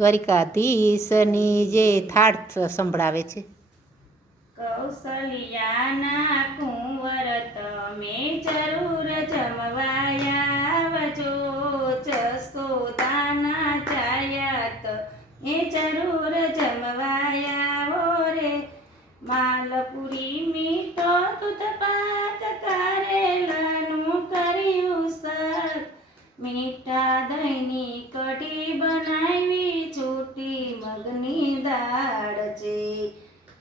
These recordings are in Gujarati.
દ્વારિકાધીશની જે થાળ સંભળાવે છે. કૌશલ્યાના કુંવર તમે જરૂર જમવાયા આવજો, જશોદાના ચાયાત એ જરૂર જમવાયા આવો રે. માલપુરી મીઠો દૂધપાક કારેલાનું કર્યું શાક, મીઠા દહીંની કઢી બનાવી છૂટી મગની દાળ છે.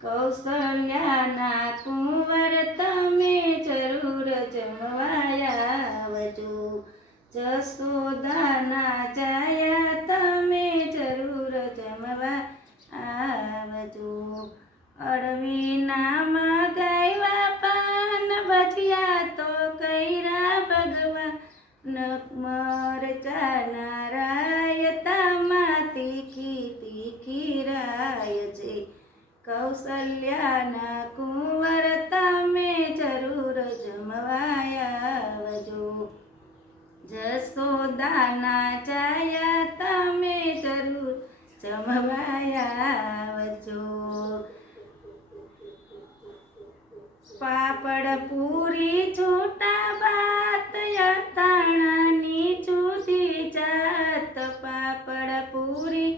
કૌશલ્યાના કુંવર તમે જરૂર જમવાયા આવજો, જશોદાના ચાયા તમે જરૂર જમવા આવજો. અળવીના મગાવ્યા પાન ભજીયા તો કૈરા ભગવાન, મરચાના રાયતામાં તીખી તીખી રાય છે. કૌશલ્યાના કુંવર તમે જરૂર જમવાયા આવજો, જશોદાના ચાયા તમે જરૂર જમવાયા આવજો. પાપડ પૂરી છૂટા ભાત અથાણાની જુદી જાત, પાપડ પૂરી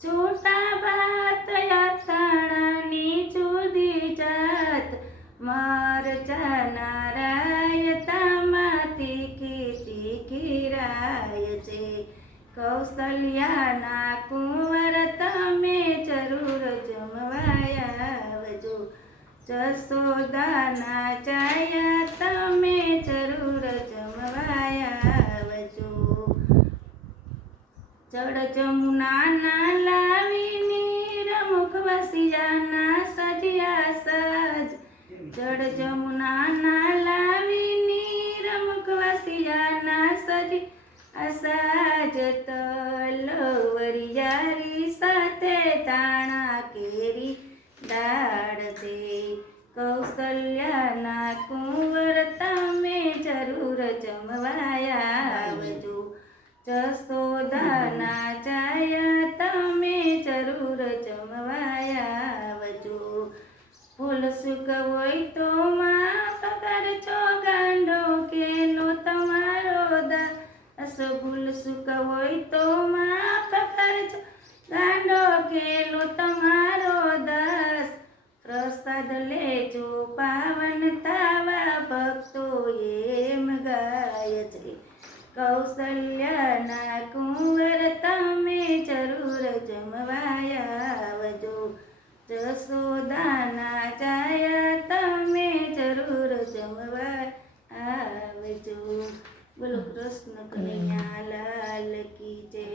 છૂટા ભાત અથાણાની જુદી જાત, મરચાના રાયતામાં તીખી તીખી રાય છે. કૌશલ્યાના કુંવર તમે જરૂર જમવાયા આવજો, જશોદાના ચાયા તમે જરૂર જમવાયા આવજો. જળ જમુનાના લાવી નીરમુખ વસિયાના સજ્યા સાજ, જળ જમુનાના લાવી નીરમુખ વસિયાના સજ્યા સાજ, તલવરિયારી સાથે તાણા કેરી દાળ છે. કૌશલ્યાના કુંવર તમે જરૂર જમવાયા આવજો, જશોદાના ચાયા તમે જરૂર જમવાયા આવજો. ફૂલ સુક હોય તો માફ કરજો, ગાંડો કેલો તમારો દાસ, ફૂલ સુક હોય તો માફ કરજો, ગાંડો કેલો તમારો દાસ. પ્રસાદ લેજો પાવન તાવા ભક્તો એમ ગાય છે. કૌશલ્યાના કુંવર તમે જરૂર જમવાયા આવજો, જશોદાના ચાયા તમે જરૂર જમવા આવજો. બોલો કૃષ્ણ કનૈયા લાલ કી જય.